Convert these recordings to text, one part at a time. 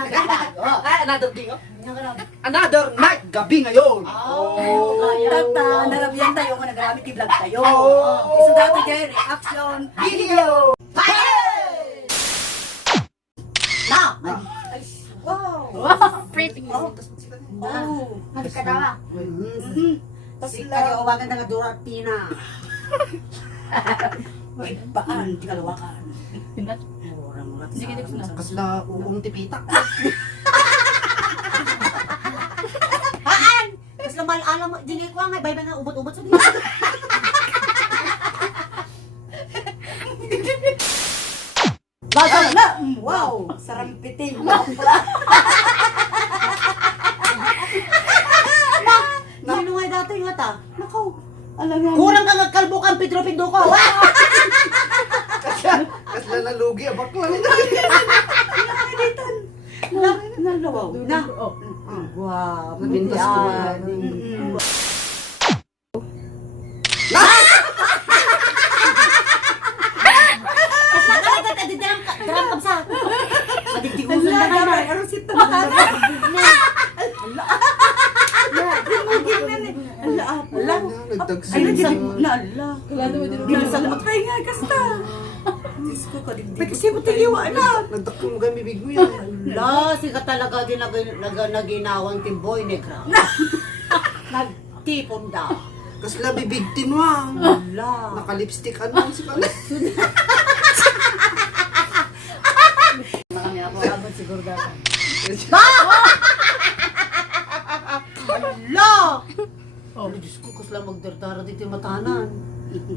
Another day, oh. Another night, gabi ngayon. Narabiyan tayo kung nag-ramit i-vlog tayo. Oh. So dati kayo, reaction video. Now! Wow! Pretty. Oh! Habis ka daw. Si kayo awagan na nga Dorapina. Wait, baan? Di kalawakan. Orang ulat sa... Kasla uong tipita. Haan! Kasi naman, alam mo, dili ko nga, bay nga ubot-ubot sa dito. Basag na! Wow! Sarampitin! Nino nga dati nga ta? Nakaw! Kurang ka nagkalbo kang Pedro-Pedro ko! Kasla nalugi, abak ko. Nalawaw na! Wow! Nabintas ko na. Dalam kapsa! Maditigusan na nga! Anong sito na? Ala! Nagdagsin. Na ala! Binasal mo tayo nga kasta! Diyos ko ka din. Pagkasi mo tiliwa na! Nagdakong mga bibig mo yan. Ala! Sika talaga din naginawang timboy negra. Nagtipon daw. Kasla bibig tinwang. Ala! Naka-lipstick ano si Kala. Marami ako abot siguro dati. Ala! Oh, Diyos ko, kasla magdardara dito yung matahanan.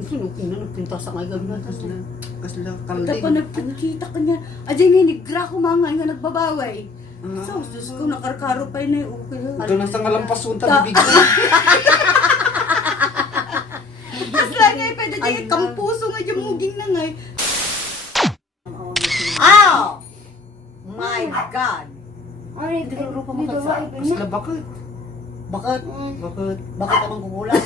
Sinukin na, nagpinta sa ngayon na. Kasla Tapos kalding. nagpakita ka niya. Ajay nga, nigra ko mga nga nagbabaway. So, Diyos ko, nakarkaro pa yun eh. Okay. Ito na sa ngalampasun ta bibig mo. Kasla nga, pwede dyan kampuso nga dyan muging na nga. Oh! My God! Ay, dito pa makasa. Kasla bakit? Bakit? Bakit? Bakit naman kukulang?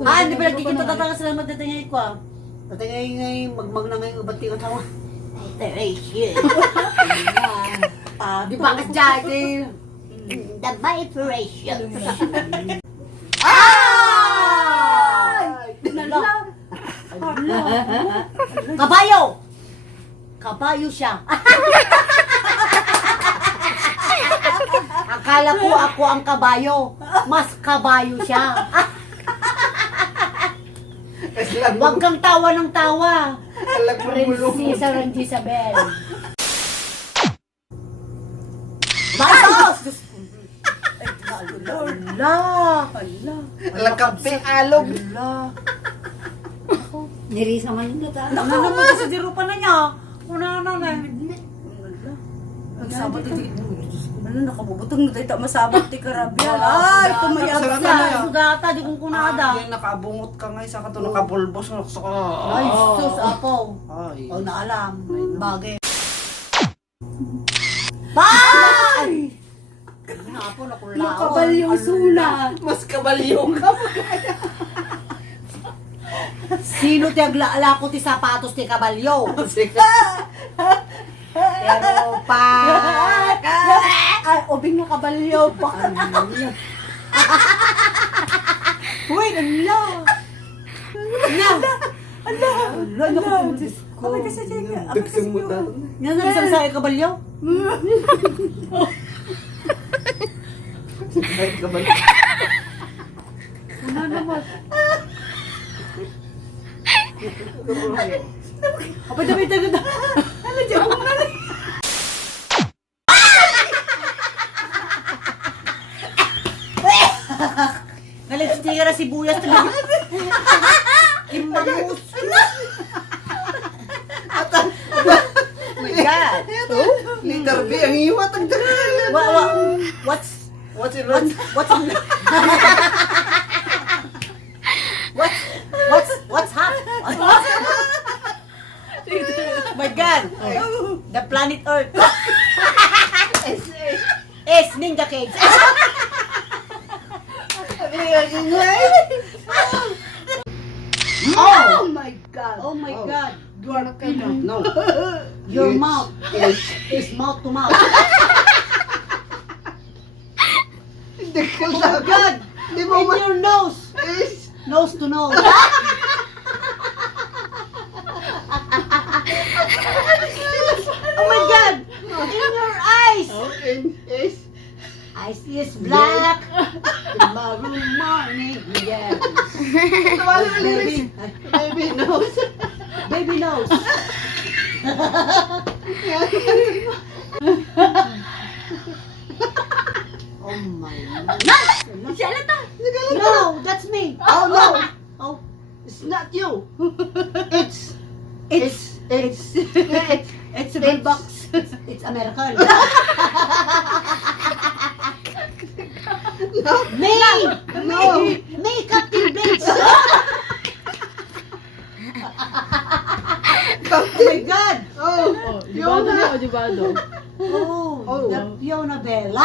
Hindi pa nagkikita tatanga sila magtatangay ko ah. Tatangay ngay, magmag na ngay ubat yung tawa. Operation. Di ba ka dyan? The vibration. Kabayo! Kabayo siya. Akala ko ako ang kabayo. Mas kabayo siya. Kasla Huwag kang tawa ng tawa. Alag mo bulong. Princesa Ron Isabel. Basos! Ala! Alag kampi alog. Ala! Niris naman yung lata. Ano naman sa dirupa na niya? Una na. Sabat ito. Ano, nakabubutong na tayo masabat ti karabyan. Ay, tumayag Sarap na. na. Sugata, di kong kunada. Yan nakabungot ka nga sa kato nakabulbos nakasaka. Ay, sus, apo. Ay. O, naalam. Bagay. Bye! Apo, nakulaon. Nakabal yung suna. Mas kabalyong ka. Sino ti aglaala ko ti sapatos ti kabalyo? Pero pa... Ay, obing nakabalyo. Bakit ako? Uy, ala! Ala, Diyos ko. Abay kasi dyan. Dagsin mo na. Yan ang isang sa kabalyo? Ay, kabalyo. Ano naman? Apa dami tayo na? Ano dyan? Nalipstick na sibuyas na. Kimbangus. My God. Liter B, ang iwat ang dagal. What's it? What's hot? My God. The planet Earth. Es Ninja Cage. Oh my God. Oh my God. No. Your It's- mouth is mouth to mouth. Hindi ka Oh my God! Di mo In your nose! Is. Nose to nose. Oh my God! In your eyes! Is. Eyes is black. Tomorrow morning, yes. Tawala ka lyrics. Baby, Baby nose. baby nose. Oh my God. No, that's me. Oh no! Oh, It's not you. It's. it's It's. it's a big box. It's American. Me! No. Me, Captain Blitz! Oh my God! Oh. Jubado niya o jubado? Oh, Oh. the Fiona Bella.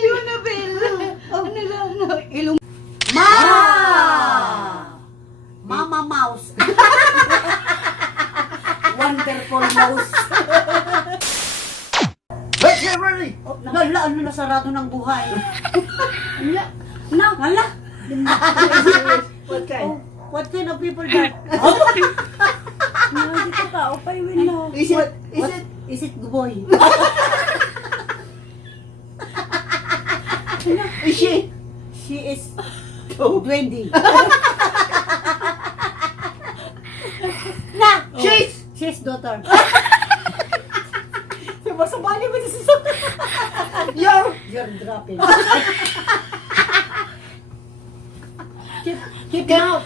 Yun na, Bella. Ano lang, no? Ilong. Ma! Mama Mouse. Wonderful mouse. Wait, get ready. Oh, ano na sarado ng buhay. Na, hala. What kind? Oh, what kind of people that? Hindi ka tao pa yun na. Is it? Is What? it? Is it boy? Is she? She is Oh. Duende. She's. She's daughter. Sumasabali mo sa susunod. Your. You're dropping. Keep Get mouth.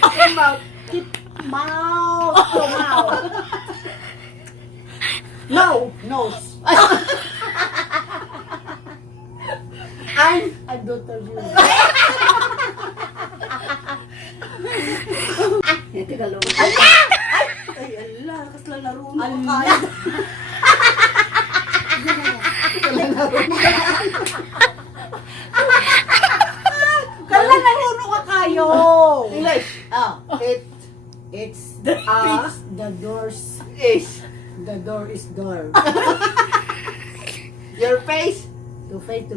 Come out. Keep mouth to mouth. No. Nose. I'm daughter you. Ay, ala, kasla laro na Allah. Kala nahuno ka kayo. English. Ah, It it's Ah. the doors. is. The door is door. Your face. To face.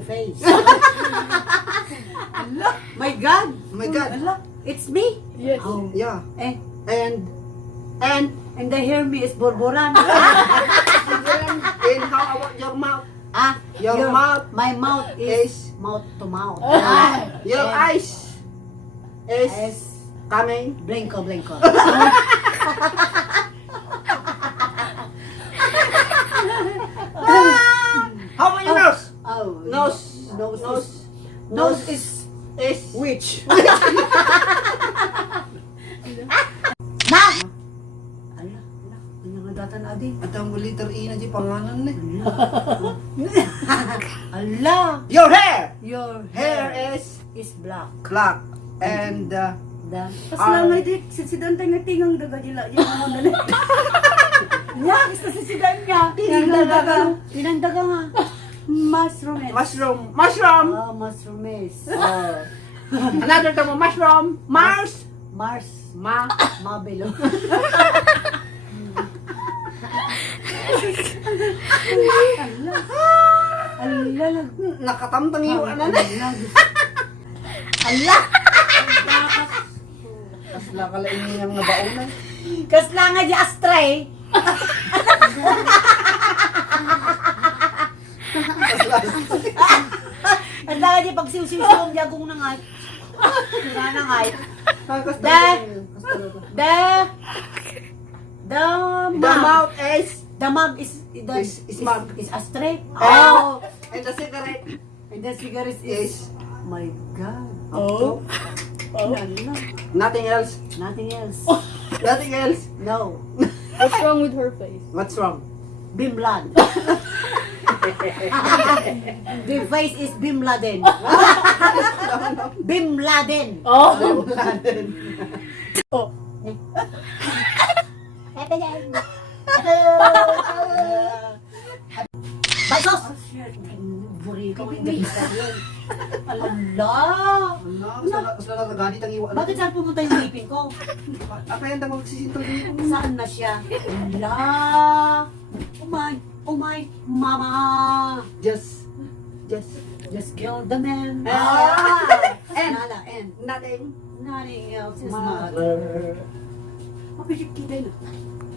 My God. Oh my God. Allah, it's me. Yes. Oh. Yeah. Eh, And and the hair me is borboran. and how about your mouth? Ah, Your mouth My mouth is- is mouth to mouth. Your And eyes is is coming. blinko. How about your nose? Oh, Nose. Nose is Is. which? Na! Ala, ano nga datan adi? At ang letter E na di pangalan ni. Ala, Your hair. your Hair is black. black. And The Kasla nga di, sisidan tayo nga tingang daga dila. Yung mga na na. yeah, gusto sisidan niya. Tinang daga nga. Mushroom. mushroom. Mushroom. Oh, mushroom is. Another term of mushroom. Mars. Mars. Mabelo. Ala, Nakatamtang yung ano na. Ala! Tapos nakalain niyang nabaunan. Kasla nga di astray. Kasla nga di pagsiw-siw-siw jagong na nga. Nga na nga. The mouth is. The mouth is mouth. is astray. Oh. And the cigarette And the cigarette is. my God. Oh. Ala. Nothing else. Nothing else. Nothing else. No. What's wrong with her face? What's wrong? Bin Laden. The face is Bin Laden. Bin Laden. Oh! Basos! Buri ikaw ang ganda yun. Ala! Basta nagalit ang iwan. Bakit saan pumunta yung ngipin ko? Apa yan daw magsisintol dito? Saan na siya? Ala! Oh my, mama! Just Just kill the man. And Nala, and nothing. nothing else is matter. Mapikip-kitay na.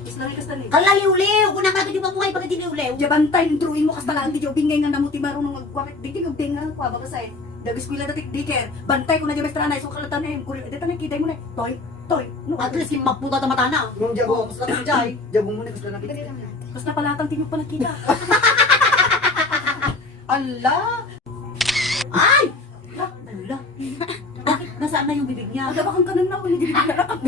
Kastalay. Kalaliw-liw! Kung naman di mamuhay pag di liw-liw. Jabantay ng drawing mo kastalaan di bingay nga namuti marunong magkwapit. Di ang binga ko babasay. Dagis ko ila datik diker. Bantay ko na di maestra na so kalatan na kuri. Dito na kitay mo na. Toy. No. At least yung maputa ta matana. Nung jago, Basta ka jay. jago muna kasi nakita. Basta palatang tingog pa nakita. Allah! Ay! Allah! Bakit nasaan na yung bibig niya? Ada ba kang kanan na uli di bibig na rakap?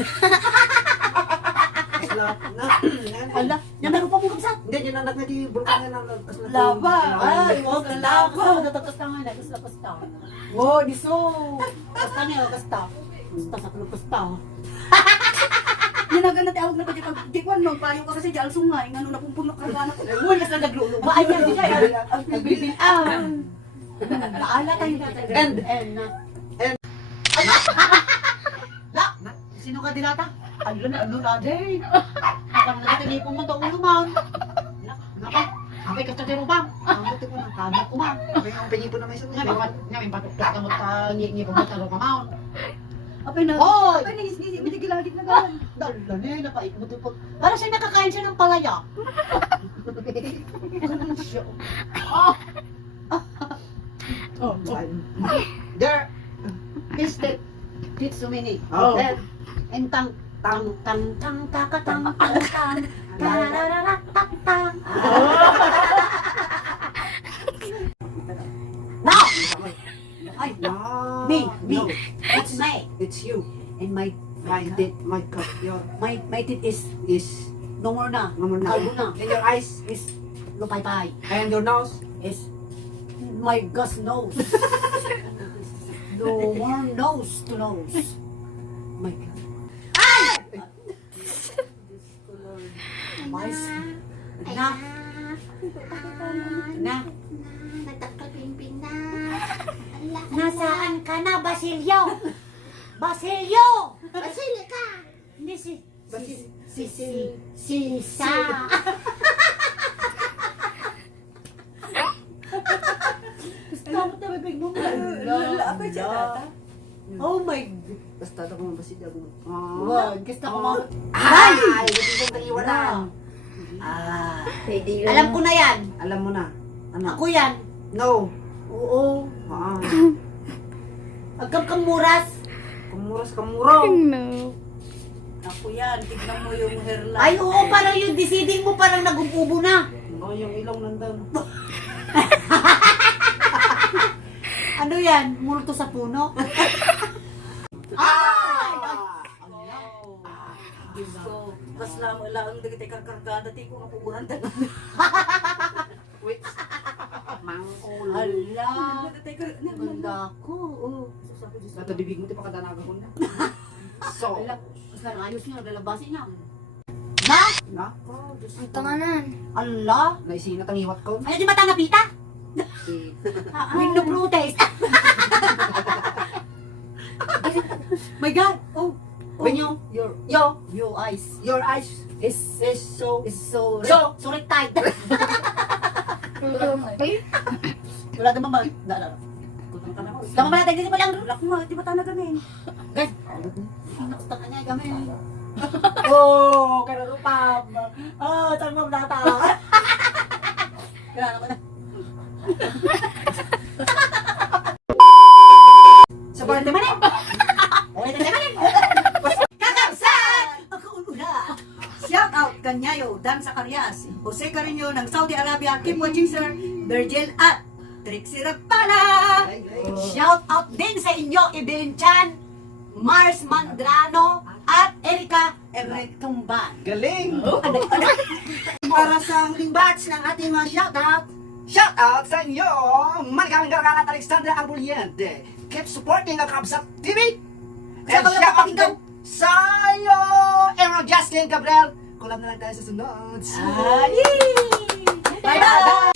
Ala, yan meron pa mo kapsa. Hindi, yun ang nagmati bulkan na Lava. Ay, wag ka lava. Natatas ka nga na, isla pasta. Wow, diso. Pasta niya, pasta. Pasta sa kulong pasta. Ninaga na tawag na pa di ko ano, payo ka kasi di alsungay ngano na pumpuno ka gana ko. Wala ka nagluluba. Ba, ayan, di siya. Ang bibil Naala tayo natin. And na. La, sino ka dilata? Ano na, day. Kapag nagkatilipong mo ito, ulo man. Naka, abay ka sa dirubang. Ang buti ko na, tabi ko man. Ang pingi po na may sabi. Ngayon, patutok ka mo ta, ngi-ngi mo ta, ka maon. Apay na. Hoy! Apay nangis-ngisi mo di gilagit na gan. Dala na, napait mo ito po. Para siya nakakain siya ng palaya. There is the Pitsumini. Oh. And tang kakatang tang tarararatatang. Now! Ay, me. No, It's me. it's you. And my My cup, your my teeth is no more na. naman na. Kalbo na. And your eyes Is lupay-pay. and your nose. Is my Gus nose. No more nose to nose. My God. Mais. Na. Na. Nagtakal-pimpin na. Nasaan ka na, Basilio? Basilio! Basili ka. Hindi si... Basil. Sisa. Gusto mo bibig mo. Apay siya tata. Oh my God. Basta ako mo basid ako. Wag, gusto ko mga... Ay, hindi kong iwanan. Alam ko na yan. Alam mo na. Ano? Ako yan. No. Oo. Ah. Agkam kamuras. Kamuras kamuro. No. Ako yan, tignan mo yung hairline. Ay, oo, parang yung deciding mo parang nagububo na. Oh, yung ilong nandun. Ano yan? Multo sa puno? Gusto. Kas lang wala ang dagiti karkargada ti ko nga puguran ta. Wait. Mangkol. Hala. Dagiti ko na Ganda ko. Oh. Data bibig mo, di pa kadanaga ko na. So. Hala. Basta ayos niya, lalabasin niya. Na? Na? Oh, Diyos Ang ko. tanganan. Ala. Naisinat ang iwat ko. Ano di mata napita? Si... Wing no protest. My God. Oh. When you... Your eyes Your eyes is so... so tight. Wala naman ba? Tama ba natin? Hindi pa lang. wala ko nga, di ba tanaga na yun? Guys. Nakasta ka niya kami. Oh, kararupam. Saan mo nata? Kaya naman na. Sa parte man eh. Okay, naman Kakabsat! Ako una. Shout out Kanyayo, Dan Zacarias, Jose Carino ng Saudi Arabia, keep watching sir, Virgil at Trixie Rapala. Shout out din sa inyo, Evelyn Chan, Mars Mandrano, at Erika Emret Tumban. Galing! Para sa huling batch ng ating mga shoutout, shoutout sa inyo, Manikaming Gargan at Alexandra Arbuliente. Keep supporting ang Kabsat TV! And Sa mga shoutout kapakinggan. din sa iyo, Emerald Jocelyn Gabriel. Collab na lang tayo sa sunod. Bye-bye!